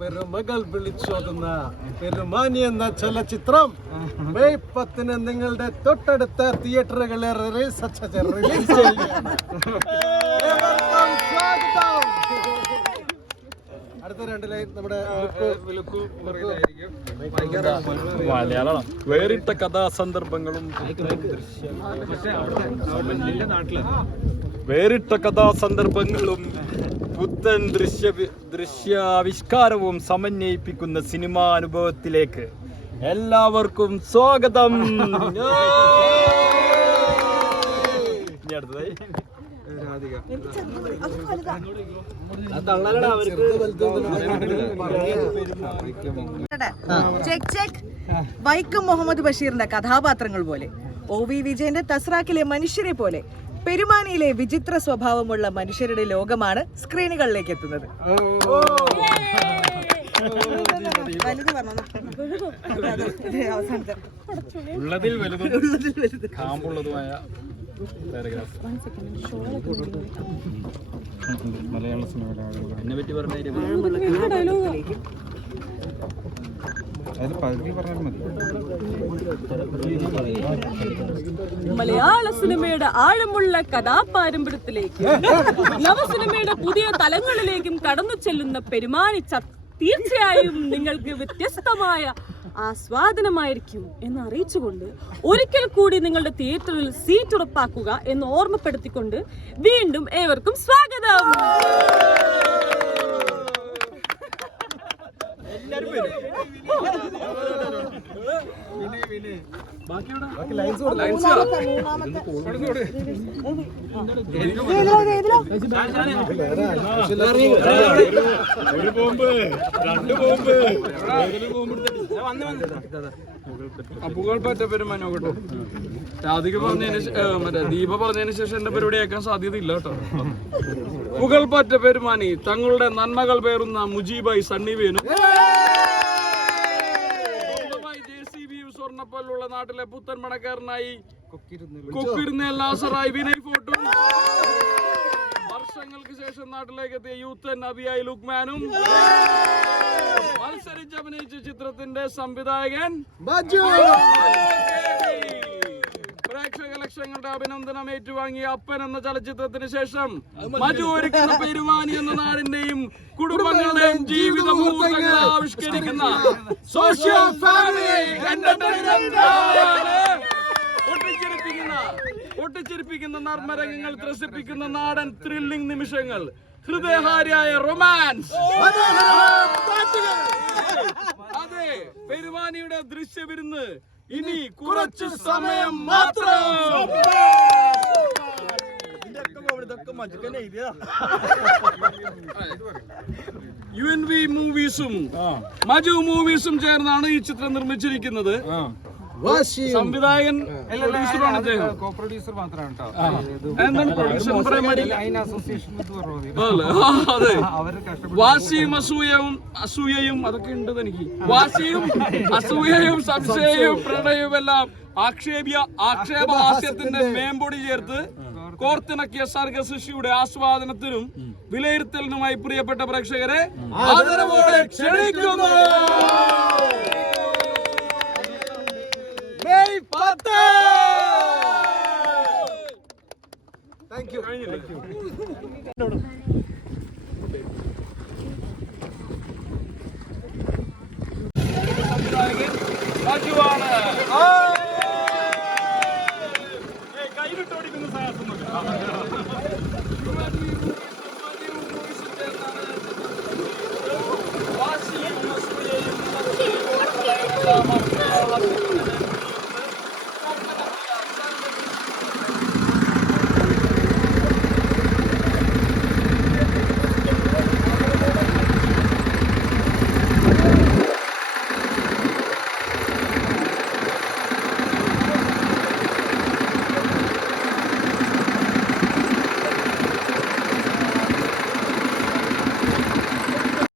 പെരുമകൾ വിളിച്ചോതുന്ന പെരുമാനി എന്ന ചലച്ചിത്രം മെയ് 10 നിങ്ങളുടെ തൊട്ടടുത്ത തിയേറ്ററുകളിൽ റിലീസ് ചെയ്യുകയാണ്. അടുത്ത 2 ലൈൻ നമ്മുടെ മലയാളം. വേറിട്ട കഥാസന്ദർഭങ്ങളും പുത്തൻ ദൃശ്യാവിഷ്കാരവും സമന്വയിപ്പിക്കുന്ന സിനിമാ അനുഭവത്തിലേക്ക് എല്ലാവർക്കും സ്വാഗതം. അടുത്തതായി വൈക്കം മുഹമ്മദ് ബഷീറിന്റെ കഥാപാത്രങ്ങൾ പോലെ, OV വിജയന്റെ തസ്രാക്കിലെ മനുഷ്യരെ പോലെ പെരുമാനിയിലെ വിചിത്ര സ്വഭാവമുള്ള മനുഷ്യരുടെ ലോകമാണ് സ്ക്രീനുകളിലേക്ക് എത്തുന്നത്. ഉള്ളതിൽ വലുതും കാമ്പുള്ളതുമായ മലയാള സിനിമ എന്നെ പറ്റി പറഞ്ഞ മലയാള സിനിമയുടെ ആഴമുള്ള കഥാപാരമ്പര്യത്തിലേക്കും നവസിനിമയുടെ പുതിയ തലങ്ങളിലേക്കും കടന്നു ചെല്ലുന്ന പെരുമാനി തീർച്ചയായും നിങ്ങൾക്ക് വ്യത്യസ്തമായ ആസ്വാദനമായിരിക്കും എന്ന് അറിയിച്ചുകൊണ്ട് ഒരിക്കൽ കൂടി നിങ്ങളുടെ തിയേറ്ററിൽ സീറ്റ് ഉറപ്പാക്കുക എന്ന് ഓർമ്മപ്പെടുത്തിക്കൊണ്ട് വീണ്ടും ഏവർക്കും സ്വാഗതം. ഒരു ബോംബ്, 2 ബോംബ്. പുകൾപ്പറ്റ പെരുമാനി നോക്കട്ടെ. രാധിക പറഞ്ഞതിന് മറ്റേ ദീപ പറഞ്ഞതിന് ശേഷം എന്റെ പരിപാടി കേൾക്കാൻ സാധ്യതയില്ല കേട്ടോ. പുകൾപ്പറ്റ പെരുമാനി തങ്ങളുടെ നന്മകൾ പേറുന്ന മുജീബായി സണ്ണിവേനും സ്വർണ്ണപ്പല്ലുള്ള നാട്ടിലെ പുത്തൻ പണക്കാരനായി കൊക്കിരുന്ന ലാസറായി വിനയ് ഫോർട്ടും വർഷങ്ങൾക്ക് ശേഷം നാട്ടിലേക്ക് എത്തിയ യൂത്ത് നബിയായി ലുക്മാനും മത്സരിച്ചഭിനയിച്ച ചിത്രത്തിന്റെ സംവിധായകൻ പ്രേക്ഷക ലക്ഷങ്ങളുടെ അഭിനന്ദനം ഏറ്റുവാങ്ങിയ അപ്പൻ എന്ന ചലച്ചിത്രത്തിന് ശേഷം മജു ഒരുക്കുന്ന പെരുമാനി എന്ന നാടിന്റെയും കുടുംബങ്ങളുടെയും ജീവിത മുഹൂർത്തങ്ങൾ ആവിഷ്കരിക്കുന്ന സോഷ്യൽ ഫാമിലി പൊട്ടിച്ചിരിപ്പിക്കുന്ന നർമ്മരംഗങ്ങൾ, ത്രസിപ്പിക്കുന്ന നാടൻ ത്രില്ലിംഗ് നിമിഷങ്ങൾ, ഹൃദയഹാരിയായ റൊമാൻസ്. അതെ, പെരുമാനിയുടെ ദൃശ്യവിരുന്ന് ഇനി കുറച്ചു സമയം മാത്രം. UNV മൂവീസും മജു മൂവീസും ചേർന്നാണ് ഈ ചിത്രം നിർമ്മിച്ചിരിക്കുന്നത്. സംവിധായകൻ പ്രൊഡ്യൂസറാണ് അദ്ദേഹം. എന്താണ് പ്രൊഡ്യൂസർ അതെ, വാശിയും അസൂയയും അതൊക്കെ ഉണ്ട് എനിക്ക്. വാശിയും അസൂയയും സംശയവും പ്രണയവും എല്ലാം ആക്ഷേപഹാസ്യത്തിന്റെ മേമ്പൊടി ചേർത്ത് കോർത്തിണക്കിയ സർഗസൃഷ്ടിയുടെ ആസ്വാദനത്തിനും വിലയിരുത്തലിനുമായി പ്രിയപ്പെട്ട പ്രേക്ഷകരെ ആദരവോടെ ക്ഷണിക്കുന്നു.